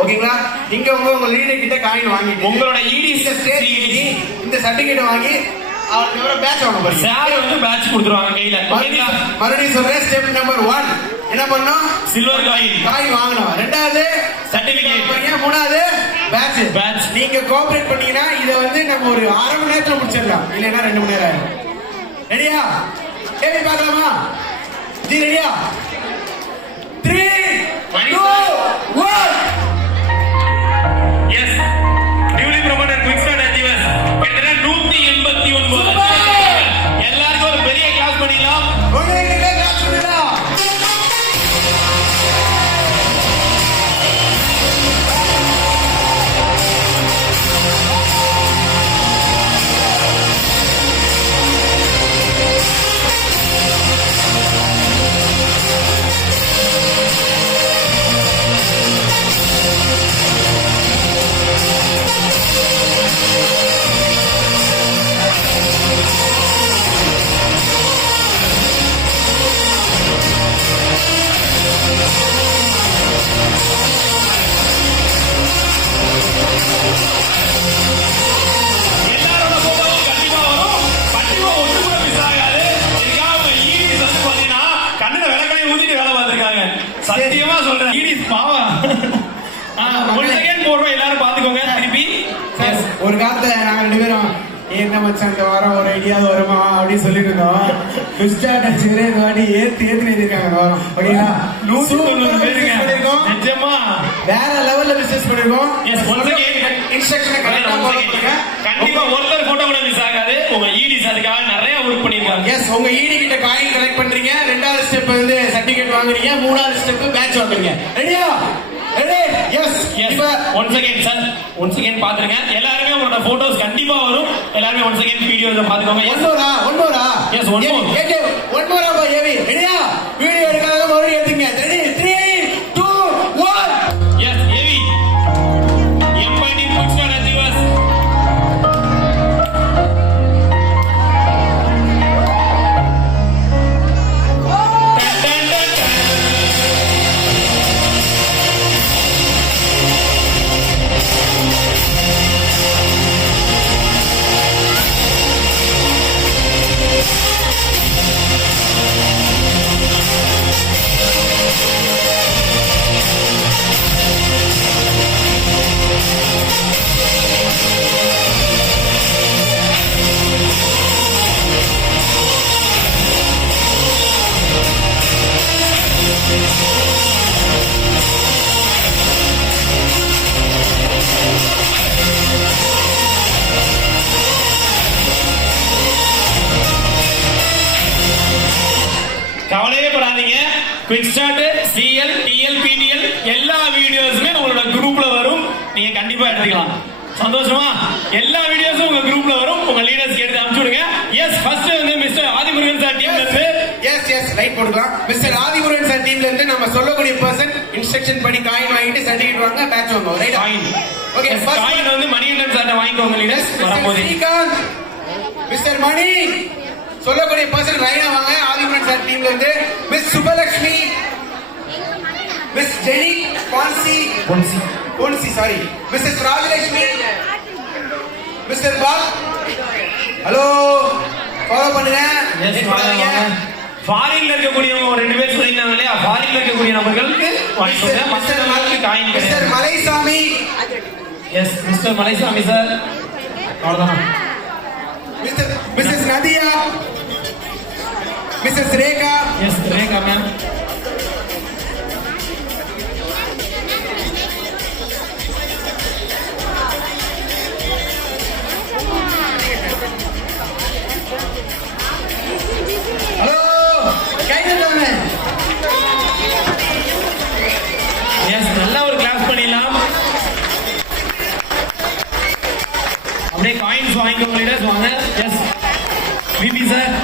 ஓகேங்களா? இங்க உங்க லீடர் கிட்ட காயின் வாங்கி உங்களோட இடி இந்த சர்டிபிகேட் வாங்கி அவருக்கு ஒரு பேட்ச் வாங்க போறீங்க. சார் வந்து பேட்ச் கொடுத்துருவாங்க கையில. மறுபடியும் சொல்றேன், ஸ்டெப் நம்பர் 1 என்ன பண்ணோம்? சில்வர் காயின் வாங்கணும். ரெண்டாவது சர்டிபிகேட், மூணாவது பேட்ச். நீங்க கோஆபரேட் பண்ணீங்கன்னா இத வந்து நம்ம ஒரு 1/2 மணி நேரத்துல முடிச்சிடலாம், இல்லைன்னா 2 மணி நேரம் ஆகும். ரெடியா? கேள்வி பார்க்கலாமா? ஜி ரெடியா? 3 2 1. Yes, newly promoted quick start achievers கிட்டத்தட்ட 189. எல்லாருக்கும் ஒரு பெரிய கிளாஸ் பண்ணிடலாம். சத்தியமா சொல்றேன், ஒரு செகண்ட் போடுறோம், எல்லாரும் பாத்துக்கோங்க. திருப்பி ஒரு காலத்துல நாங்க 2 பேரும் என்ன மச்சான் இந்த வாரம் ஒரு ஐடியா வருமா அப்படின்னு சொல்லிட்டு இருந்தோம். இந்த வாட்டி ஏத்து எழுதிருக்காங்க வரும். ஓகேங்களா? 190 பேருங்க. நிஜமா வேற லெவல்ல பிசினஸ் பண்ணிருக்கோம். இன்ஸ்ட்ரக்ஷனை கரெக்ட்டா ஃபாலோ பண்ணுங்க. கண்டிப்பா ஒருத்தர் போட்டோ கூட மிஸ் ஆகாது. உங்க ஈடிஸ் அதுக்காக நிறைய ஒர்க் பண்ணிருக்காங்க. எஸ், உங்க ஈடி கிட்ட காயின் கலெக்ட் பண்றீங்க. ரெண்டாவது ஸ்டெப் வந்து சர்டிபிகேட் வாங்குறீங்க. மூணாவது ஸ்டெப் பேட்ச் வாங்குறீங்க. ரெடியா? ரெடி? எஸ். இப்ப one second sir, one second பாத்துருங்க. எல்லாருமே உங்களோட போட்டோஸ் கண்டிப்பா வரும். எல்லாருமே ஒன் செகண்ட் வீடியோல பாத்துக்கோங்க. ஒன் மோரா? எஸ், ஒன் மோரா பா ஏவி. ரெடியா? வீடியோ எடுக்காத மறுபடியும் எடுத்துங்க. ரெடி? 3 2 1. எஸ், ஏவி எம்படி புக்ஸ் ஆன் அச்சீவர்ஸ். கவலையே படாதீங்க. Quick start, CL, DL, PDL எல்லா வீடியோஸுமே உங்களோட குரூப்ல வரும். நீங்க கண்டிப்பா எடுத்துக்கலாம். சந்தோஷமா? எல்லா வீடியோஸும் உங்க குரூப்ல வரும். உங்க லீடர்ஸ்க்கு எடுத்து அனுப்பிச்சு விடுங்க. எஸ், ஃபர்ஸ்ட் வந்து மிஸ்டர் ஆதிமுருகன் சார் டீம்ல இருந்து எஸ் ரைட் போடுறோம். மிஸ்டர் ஆதிமுருகன் சார் டீம்ல இருந்து நம்ம சொல்லக்கூடிய பர்சன் இன்ஸ்ட்ரக்ஷன் படி காயின் வாங்கிட்டு சர்டிபிகேட் வாங்க, பேட்ச் வாங்க. Right? Coin. Okay, first coin வந்து மணிகண்டன் சார்ட்ட வாங்கிக்கோங்க லீடர்ஸ். வரும்போது ஸ்ரீகாந்த், மிஸ்டர் மணி சொல்லக்கூடிய பர்சன் ரைனா வாங்க. ஆதிமுருகன் சார் டீம்ல இருந்து miss Subalakshmi, miss Jenny Ponsi sorry, Mrs Rajalakshmi, Mr Paul. Hello, follow பண்ணுங்க. ஃபாரின்ல இருக்கக்கூடிய ஒரு 2 பேர் சொல்லிருந்தாங்க இல்லையா? ஃபாரின்ல இருக்கக்கூடிய நபர்களுக்கு வாங்கிக்கோங்க. மற்ற நாளுக்கு காயின் கிடையாது. Mr Malaisamy. Yes, Mr Malaisamy sir. அவ்வளவுதான். Mrs Nadiya, Mrs Rekha. Yes, Rekha ma'am. Hello, கைதட்டாங்க. எஸ், நல்ல ஒரு கிளாஸ் பண்ணிடலாம். அப்படியே காயின்ஸ் வாங்கிக்கோங்க லீடர்ஸ். வாங்க. S, BP sir.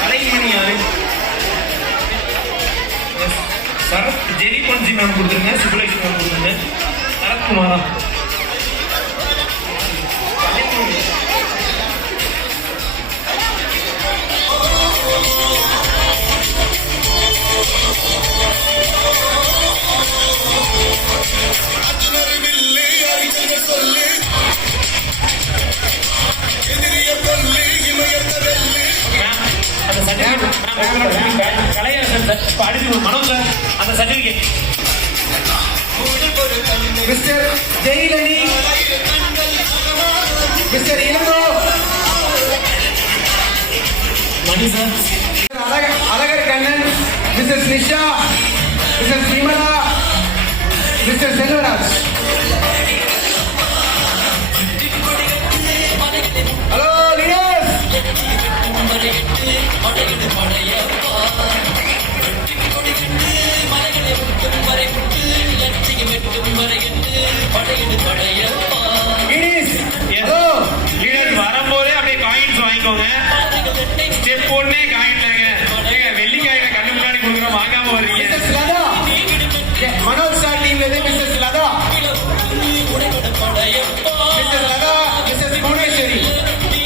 கலைமணி யாரு? சரத் ஜெரி பஞ்சி மேம் கொடுத்துருங்க, சுப்புலட்சுமி மேம் கொடுத்துருங்க. சரத்குமாரா? அந்த certificate Mr Jailani, Mr Elango, Mani sir, Azhagar Kannan, Mrs Nisha, Mrs Vimala, Mr Selvaraj. Hello leaders, வரும்போதே அப்படியே காயின்ஸ் வாங்கிக்கோங்க. ஸ்டெப் போட்டே காயின் வெள்ளி காயினை கண்ணு முன்னாடி கொடுக்குறோம், வாங்காம வர்றீங்க. மிஸ்ஸஸ் லதா, மனோஜ் சார் டீம்ல இருந்து Mrs Latha, Mrs Latha, Mrs Bhuvaneswari.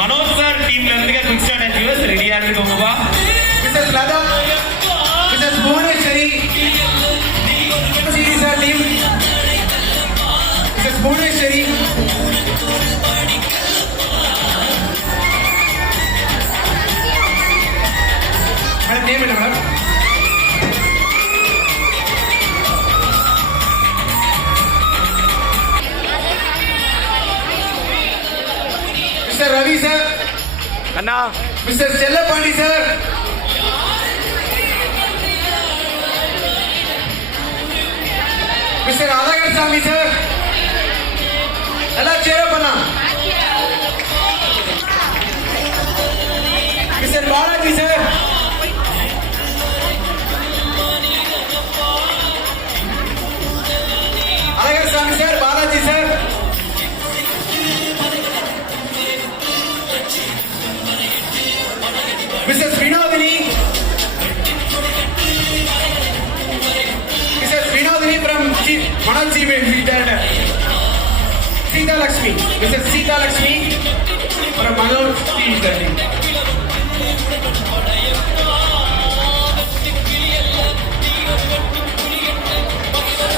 Manoj sir டீம்ல இருந்து குயிக் ஸ்டார்ட் அண்ட் ரெடியா இருக்கோங்கப்பா. Mrs Latha, Mrs Bhuvaneswari, CD sir team, Mrs Bhuvaneswari, madam name என்ன மேடம்? மிஸ்டர் ரவி சார், அண்ணா Mr Chellapandi sir, Mr Azhagar Samy sir, எல்லாம் சேர பண்ணலாம். Mister Balaji sir, Alagar Samy sir, Balaji sir, Mrs Vinodhini, Mrs Vinodhini from Manoj Seetha Lakshmi, Mrs Seetha Lakshmi from Manoj TV.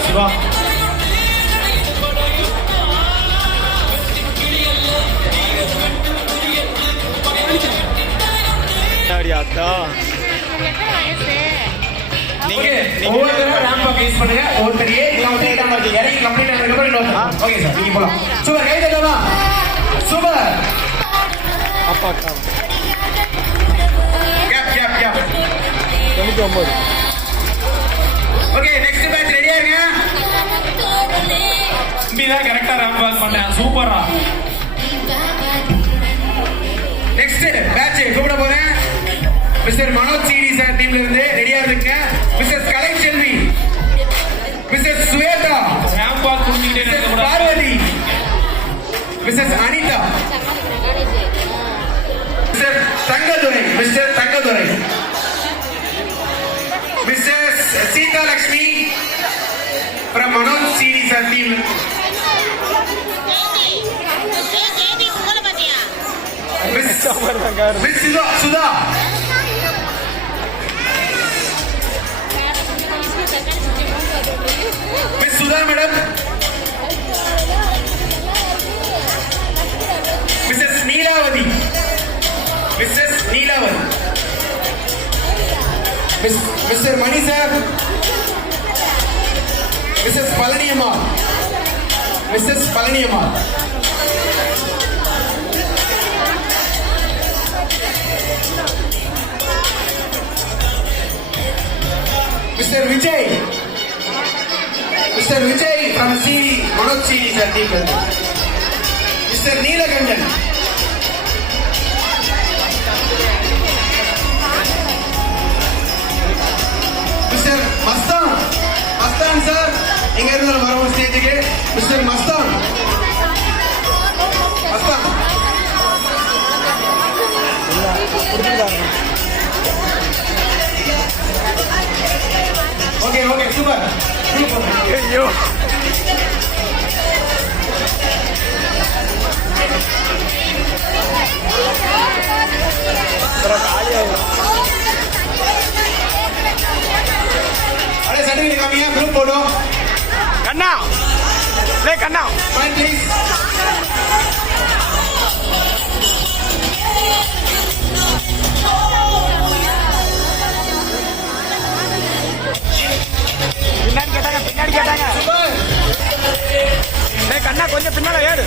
Siva அக்கா okay, ஒவ்வொருத்தரும் ரேம்ப் அப் யூஸ் பண்ணுங்க. ஒருத்தர் ஏறி கம்ப்ளீட் ஆனது, இறங்கி கம்ப்ளீட் ஆனதுக்கு அப்புறம் இன்னொரு. ஓகே சார், நீங்க போலாம். சூப்பர், கை தட்டலாமா? சூப்பர். அப்பா அக்கா கேப் கேப் கேப். 99. ஓகே, நெக்ஸ்ட் பேட்ச் ரெடியா இருங்க. தான் கரெக்டா ரேம்ப் வாக் பண்றேன். சூப்பரா. நெக்ஸ்ட் பேட்ச் கூப்பிட போறேன். மிஸ்டர் மனோஜ் சிடி சார் டீம்ல இருந்து ரெடியா இருங்க. Mr Kalaiselvi, Mr Swetha, ramp walk பண்ணிட்டே இருக்க Parvathi, Mr Anitha, Mr Thangadurai, Mr Thangadurai, Mr Seetha Lakshmi from Manoj CD sir team. Miss Sudha, miss Sudha madam, Mrs Neelavathi, Mrs Neelavathi, Mr Mani sir, Mrs Palaniyamma, Mrs Palaniyamma, Mr Vijay, Mr Vijay from CD Manoj CD sir team. Mr Neelakandan, Mr Mastan, Mastan sir எங்க இருந்தாலும் வரோம் ஸ்டேஜுக்கு. Mr Mastan, Mastan, photo. கண்ணா லே கண்ணா Fine, please. பின்னாடி கேட்டாங்க Super. லே கண்ணா கொஞ்சம் பின்னால ஏறு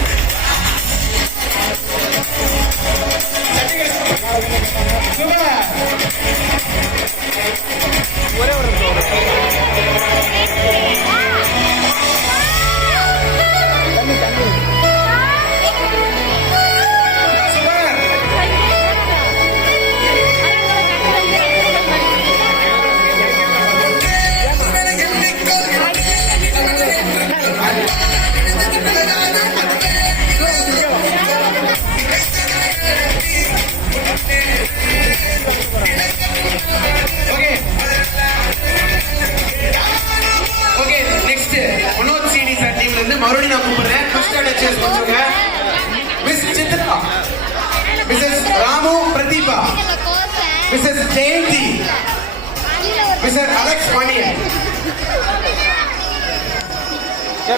Super. ஒரே ஒரு நிமிஷம் Super. Okay. Okay, next. Manoj CD sir டீம்ல இருந்து மறுபடியும் நான் கூப்பிடுறேன். ஃபர்ஸ்ட் ஸ்டாண்டர்ட் சேர்ஸ் கொஞ்சங்க. Miss Chitra. Mrs Ramu Pradeepa. Mrs Jayanthi. Mr Alex Maniyan.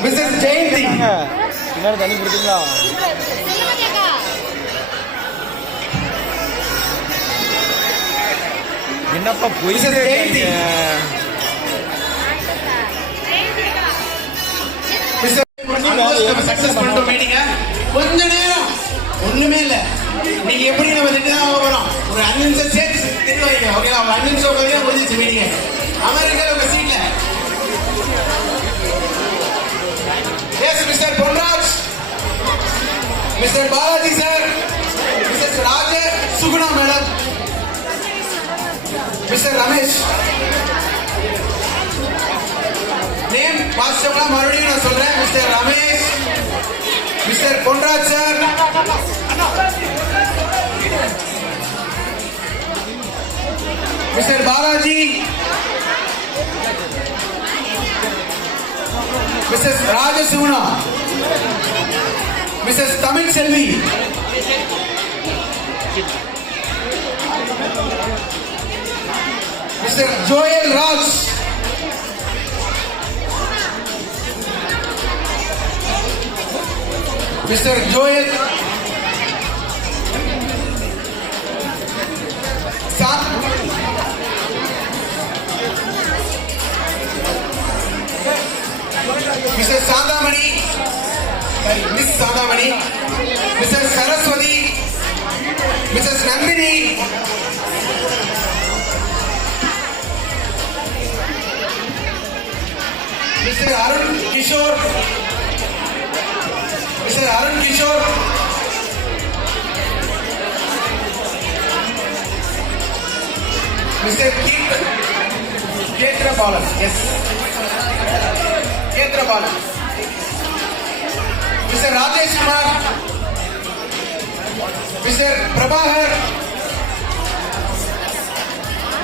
Mrs Jayanthi. பின்னாடி தண்ணி குடிப்பீங்களா என்னப்பா Mrs. Jayati. சக்சஸ் பண்ணிட்டோம் மீட்டிங்க. கொஞ்ச நேரம் ஒண்ணுமே இல்ல. நீங்க எப்படி நம்ம திட்டு தான் போறோம். ஒரு 5 நிமிஷம் சேர்த்து திட்டு வைங்க. ஓகேவா? ஒரு 5 நிமிஷம் வரைக்கும் முடிஞ்சிச்சு மீட்டிங்க. அமெரிக்கா உங்க சீட்ல. Yes Mr Ponraj. Mr Balaji sir. Mr Raja Suguna madam. Mr Ramesh. Name வாட்ஸ்அப்ல மறுபடியும் நான் சொல்றேன். Mr Ramesh, Mr Ponraj sir, Mr Balaji, Mrs Rajasuguna, Mrs Tamil Selvi, Mr Joel Raj, Mr. Joel Mrs. Sandamani, Miss Sandamani, Mrs. Saraswati, Mrs. Nandini, Mr. Arun Kishore, Mr. Arun Kishore, Mr. Ketra Balan, yes, Ketra Balan, Mr. Rajesh Kumar, Mr. Prabhakar,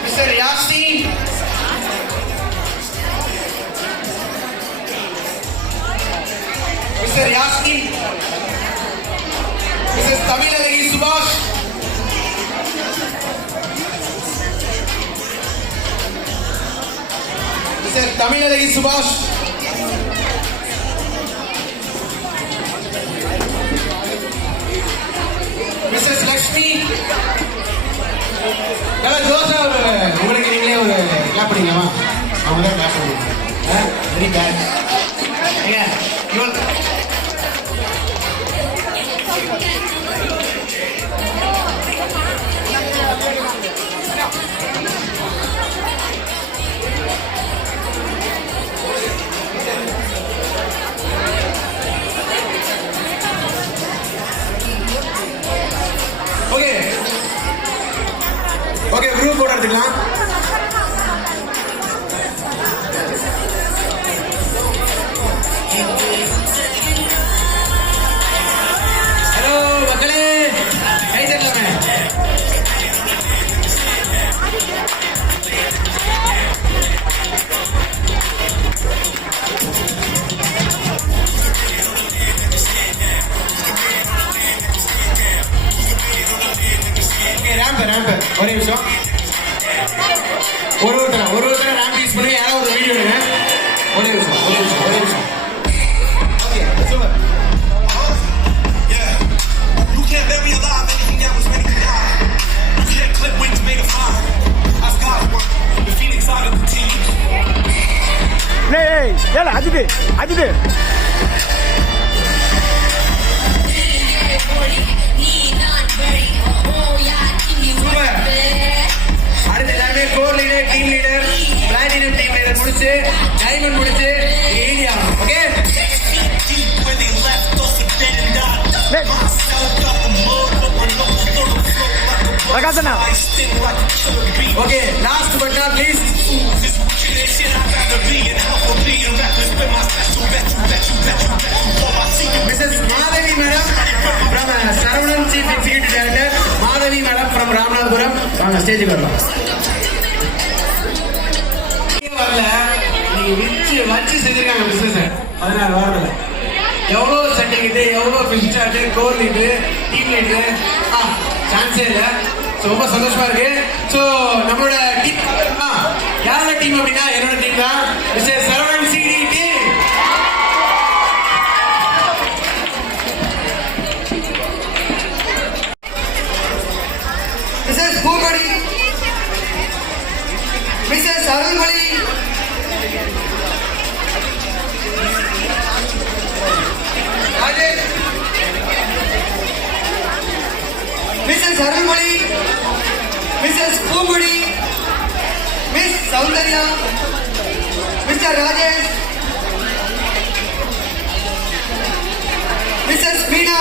Mr. Yasin, Mr. Yasmin, Mrs. Tamilagiri Subhash, Mr. Tamilagiri Subhash, Mrs. Lakshmi, நல்லா ஜோசா உங்களுக்கு நீங்களே ஒரு clap பண்ணிக்கலாமா? அவங்க தான் clap பண்ணுவாங்க. Very bad. Okay okay group photo எடுத்துக்கலாம். Hello மக்களே, கை தட்டலாமே. ரேம்ப் ஒரே நிமிஷம். ஒரு ஒருத்தர ரேம்ப் யூஸ் பண்ணி யாராவது ஒரு வீடியோ எடுங்க. ஒரு அஜித் சூப்பர். அடுத்து எல்லாருமே core leader, team leader, platinum team leader முடிச்சு, டைமண்ட் முடிச்சு, ஏரியா. ஓகே? பிரகாசனா okay, last but not least. Mrs Madhavi madam from Saravanan chief executive director Madhavi madam from Ramanathapuram. வாங்க ஸ்டேஜுக்கு வரலாம். வரல, நீங்க வச்சு செஞ்சிருக்காங்க பிசினஸ் 16 வாரத்துல. எவ்வளவு சர்டிபிகேட், எவ்வளவு fish chart, core leader, team leader, சான்ஸே இல்ல. ரொம்ப சந்தோஷமா இருக்கு. சோ நம்மளோட டீம் யாரோட டீம் அப்படின்னா என்னோட டீம் தான். Mr Saravanan CD team. Mrs Poomani, Mrs Arulmozhi, Mrs Arulmozhi, Mrs Poonkudi, miss Soundarya, Mr Rajesh, Mrs Meena,